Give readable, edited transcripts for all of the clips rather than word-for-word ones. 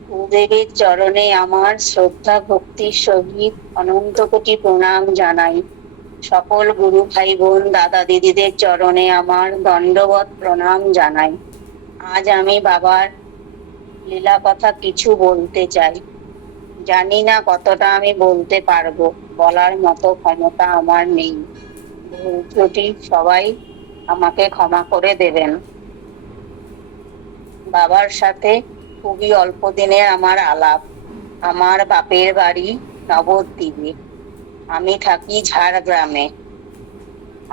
গুরুদেবের চরণে আমার শ্রদ্ধা ভক্তির সহিত অনন্ত কোটি প্রণাম জানাই। সকল গুরু ভাই বোন দাদা দিদিদের চরণে আমার দণ্ডবৎ প্রণাম জানাই। আজ আমি বাবার লীলা কথা কিছু বলতে চাই। জানি না কতটা আমি বলতে পারবো, বলার মতো ক্ষমতা আমার নেই। ভুল ত্রুটি সবাই আমাকে ক্ষমা করে দেবেন। বাবার সাথে খুবই অল্প দিনের আমার আলাপ। আমার বাপের বাড়ি নবদ্বীপে, আমি থাকি ঝাড়গ্রামে।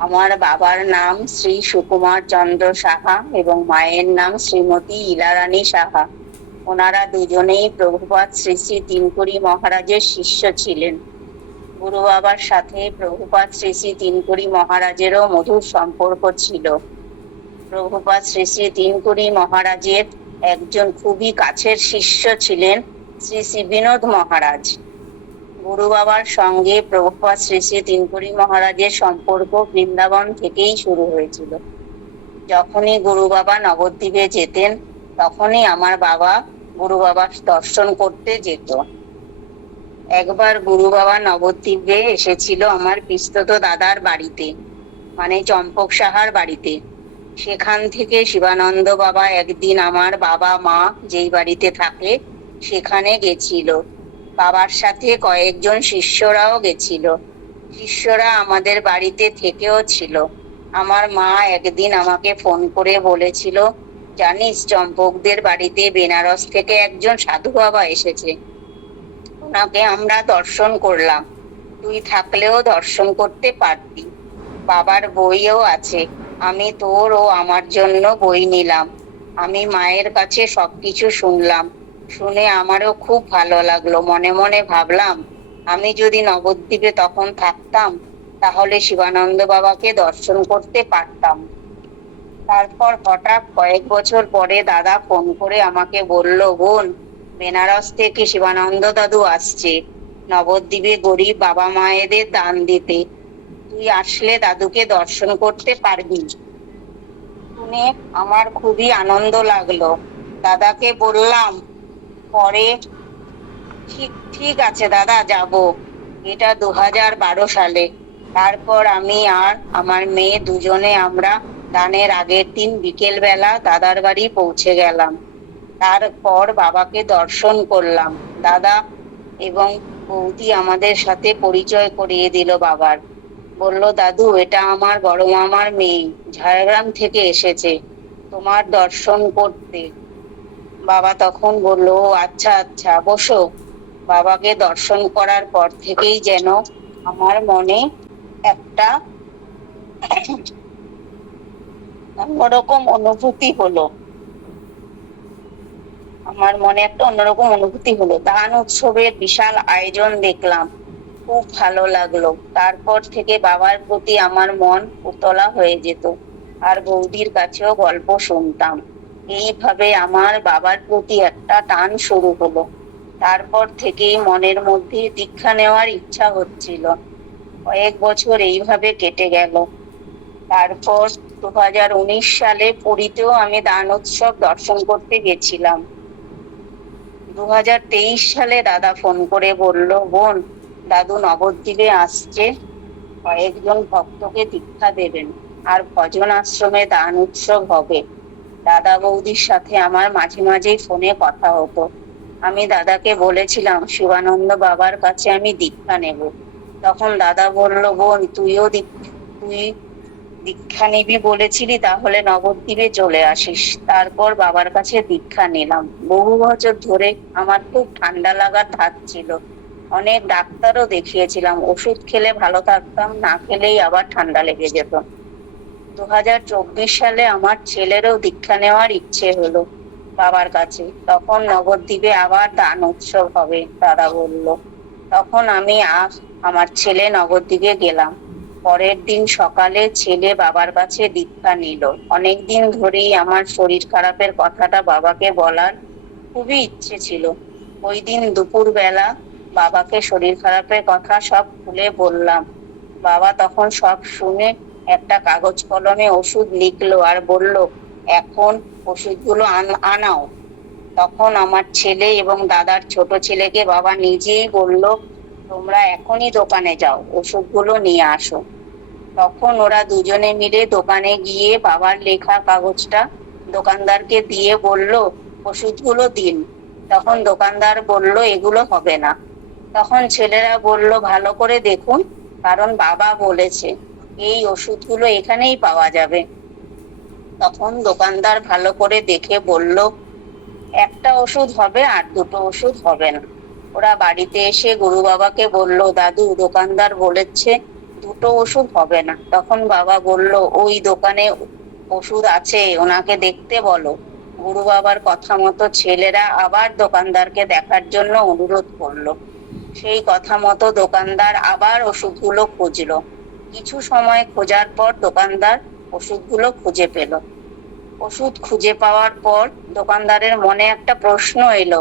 আমার বাবার নাম শ্রী সুকুমার চন্দ্র সাহা এবং মায়ের নাম শ্রীমতী ইলারানী সাহা। ওনারা দুজনেই প্রভুপাদ শ্রী শ্রী তিনকুরি মহারাজের শিষ্য ছিলেন। গুরু বাবার সাথে প্রভুপাদ শ্রী শ্রী তিনকুরি মহারাজেরও মধুর সম্পর্ক ছিল। প্রভুপাদ শ্রী শ্রী তিনকুরি মহারাজের একজন খুবই কাছের শিষ্য ছিলেন শ্রী শ্রী বিনোদ মহারাজ। গুরু বাবার সঙ্গে প্রভুপাদ শ্রী শ্রী তিনকুরি মহারাজের সম্পর্ক বৃন্দাবন থেকেই শুরু হয়েছিল। যখনই গুরু বাবা নবদ্বীপে যেতেন, তখনই আমার বাবা গুরু বাবার দর্শন করতে যেত। একবার গুরু বাবা নবদ্বীপে এসেছিল আমার পিস্তত দাদার বাড়িতে, মানে চম্পক সাহার বাড়িতে। সেখান থেকে শিবানন্দ বাবা একদিন আমার বাবা মা যেই বাড়িতে থাকে সেখানে গেছিল। বাবার সাথে কয়েকজন শিষ্যরাও গেছিল। শিষ্যরা আমাদের বাড়িতে থেকেও ছিল। আমার মা একদিন আমাকে ফোন করে বলেছিল, জানিস চম্পকদের বাড়িতে বেনারস থেকে একজন সাধু বাবা এসেছে, ওনাকে আমরা দর্শন করলাম, তুই থাকলেও দর্শন করতে পারতি। বাবার বইও আছে, আমি তোর ও আমার জন্য বই নিলাম। আমি মায়ের কাছে সবকিছু শুনলাম। শুনে আমারও খুব ভালো লাগলো। মনে মনে ভাবলাম, আমি যদি নবদ্বীপে তখন থাকতাম তাহলে শিবানন্দ বাবাকে দর্শন করতে পারতাম। তারপর হঠাৎ কয়েক বছর পরে দাদা ফোন করে আমাকে বলল, বোন, বেনারস থেকে শিবানন্দ দাদু আসছে নবদ্বীপে গরিব বাবা মায়েদের দান দিতে, তুই আসলে দাদুকে দর্শন করতে পারবি। শুনে আমার খুবই আনন্দ লাগলো। দাদাকে বললাম পরে, ঠিক ঠিক আছে দাদা, যাব। এটা 2012 সালে। তারপর আমি আর আমার মেয়ে দুজনে আমরা দানের আগের দিন বিকেল বেলা দাদার বাড়ি পৌঁছে গেলাম। তারপর বাবাকে দর্শন করলাম। দাদা এবং বৌদি আমাদের সাথে পরিচয় করিয়ে দিল বাবার। বলল, দাদু, এটা আমার বড় মামার মেয়ে, ঝাড়গ্রাম থেকে এসেছে তোমার দর্শন করতে। বাবা তখন বলল, আচ্ছা আচ্ছা, বসো। বাবাকে দর্শন করার পর থেকেই যেন আমার মনে একটা অন্যরকম অনুভূতি হলো। দান উৎসবের বিশাল আয়োজন দেখলাম, খুব ভালো লাগলো। তারপর থেকে বাবার প্রতি আমার মন উতলা হয়ে যেত, আর বৌদির কাছেও গল্প শুনতাম। এইভাবে আমার বাবার প্রতি একটা টান শুরু হলো। তারপর থেকেই মনের মধ্যে দীক্ষা নেওয়ার ইচ্ছা হচ্ছিল। কয়েক বছর এইভাবে কেটে গেল। তারপর 2019 সালে পুরীতেও আমি দান উৎসব দর্শন করতে গেছিলাম। 2023 সালে দাদা ফোন করে বলল, বোন, দাদু নবদ্বীপে আসছে, কয়েকজন ভক্তকে দীক্ষা দেবেন আর ভজন আশ্রমে দান উৎসব হবে। দাদা বৌদির সাথে আমার মাঝে মাঝেই ফোনে কথা হতো। আমি দাদাকে বলেছিলাম শিবানন্দ বাবার কাছে আমি দীক্ষা নেব। তখন দাদা বলল, বোন, তুই দীক্ষা নিবি বলেছিলি, তাহলে নবদ্বীপে চলে আসিস। তারপর বাবার কাছে দীক্ষা নিলাম। বহু বছর ধরে আমার খুব ঠান্ডা লাগার ধাত ছিল। অনেক ডাক্তারও দেখিয়েছিলাম, ওষুধ খেলে ভালো থাকতাম, না খেলেই আবার ঠান্ডা লেগে যেত। 2024 সালে আমার ছেলেরও দীক্ষা নেওয়ার ইচ্ছে হলো বাবার কাছে। তখন নবদ্বীপে আবার দান উৎসব হবে দাদা বলল। তখন আমি আমার ছেলে নবদ্বীপে গেলাম। পরের দিন সকালে ছেলে বাবার কাছে দীক্ষা নিল। অনেকদিন ধরেই আমার শরীর খারাপের কথাটা বাবাকে বলার খুবই ইচ্ছে ছিল। ওই দিন দুপুর বেলা বাবাকে শরীর খারাপের কথা সব খুলে বললাম। বাবা তখন সব শুনে একটা কাগজ কলমে ওষুধ লিখলো আর বলল, এখন ওষুধগুলো আনাও। তখন আমার ছেলে এবং দাদার ছোট ছেলেকে বাবা নিজেই বলল, তোমরা এখনই দোকানে যাও, ওষুধগুলো নিয়ে আসো। তখন ওরা দুজনে মিলে দোকানে গিয়ে বাবার লেখা কাগজটা দোকানদারকে দিয়ে বলল, ওষুধগুলো দিন। তখন দোকানদার বলল, এগুলো হবে না। তখন ছেলেরা বলল, ভালো করে দেখুন, কারণ বাবা বলেছে এই ওষুধগুলো এখানেই পাওয়া যাবে। তখন দোকানদার ভালো করে দেখে বলল, একটা ওষুধ হবে আর দুটো ওষুধ হবে না। ওরা বাড়িতে এসে গুরু বাবাকে বলল, দাদু, দোকানদার বলেছে দুটো ওষুধ হবে না। তখন বাবা বলল, ওই দোকানে ওষুধ আছে, ওনাকে দেখতে বলো। গুরু বাবার কথা মতো ছেলেরা আবার দোকানদারকে দেখার জন্য অনুরোধ করলো। সেই কথা মতো দোকানদার আবার ওষুধগুলো খুঁজলো। কিছু সময় খোঁজার পর দোকানদার ওষুধগুলো খুঁজে পেল। ওষুধ খুঁজে পাওয়ার পর দোকানদারের মনে একটা প্রশ্ন এলো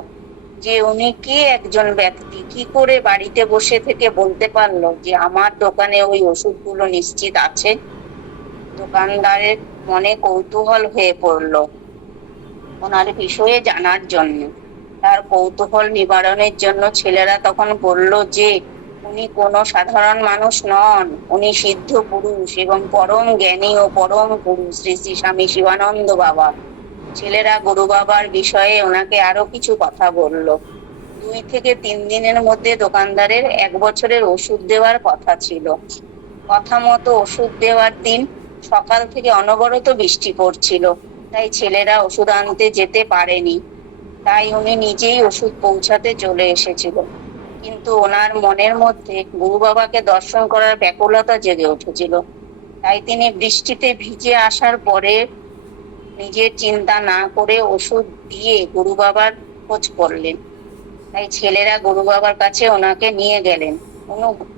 যে উনি কে একজন ব্যক্তি, কি করে বাড়িতে বসে থেকে বলতে পারলো যে আমার দোকানে ওই ওষুধগুলো নিশ্চিত আছে। দোকানদারের মনে কৌতূহল হয়ে পড়লো ওনার বিষয়ে জানার জন্য। তার কৌতূহল নিবারণের জন্য ছেলেরা তখন বলল যে উনি কোনো সাধারণ মানুষ নন, উনি সিদ্ধ পুরুষ এবং পরম জ্ঞানী ও পরম পুরুষ শ্রী শ্রী স্বামী শিবানন্দ বাবা। ছেলেরা গুরু বাবার বিষয়ে ওনাকে আরো কিছু কথা বলল। 2 থেকে 3 দিনের মধ্যে দোকানদারের 1 বছরের ওষুধ দেওয়ার কথা ছিল। কথা মতো ওষুধ দেওয়ার দিন সকাল থেকে অনবরত বৃষ্টি পড়ছিল, তাই ছেলেরা ওষুধ আনতে যেতে পারেনি। তাই উনি নিজেই ওষুধ পৌঁছাতে চলে এসেছিল। কিন্তু ওনার মনের মধ্যে গুরু বাবাকে দর্শন করার ব্যাকুলতা জেগে উঠেছিল। তাই তিনি বৃষ্টিতে ভিজে আসার পরে নিজের চিন্তা না করে ওষুধ দিয়ে গুরু বাবার খোঁজ করলেন। তাই ছেলেরা গুরু বাবার কাছে ওনাকে নিয়ে গেলেন।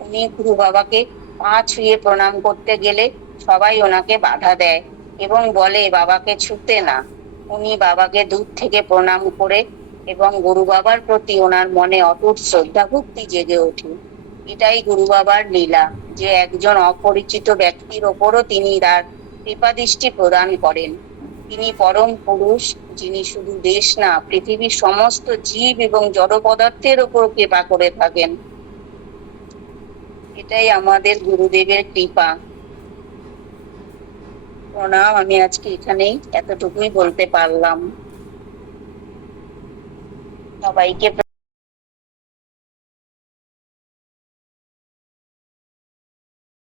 উনি গুরু বাবাকে পা ছুঁয়ে প্রণাম করতে গেলে সবাই ওনাকে বাধা দেয় এবং বলে বাবাকে ছুঁতে না। উনি বাবাকে দূর থেকে প্রণাম করে এবং গুরু বাবার প্রতি ওনার মনে অটুট শ্রদ্ধা ভক্তি জেগে ওঠে। এটাই গুরু বাবার লীলা, যে একজন অপরিচিত ব্যক্তির ওপরও তিনি তার কৃপাদৃষ্টি প্রদান করেন। তিনি পরম পুরুষ, যিনি শুধু দেশ না, পৃথিবীর সমস্ত জীব এবং জড় পদার্থের ওপর কৃপা করে থাকেন। এটাই আমাদের গুরুদেবের কৃপা। প্রণাম। আমি আজকে এখানেই এতটুকুই বলতে পারলাম। সবাইকে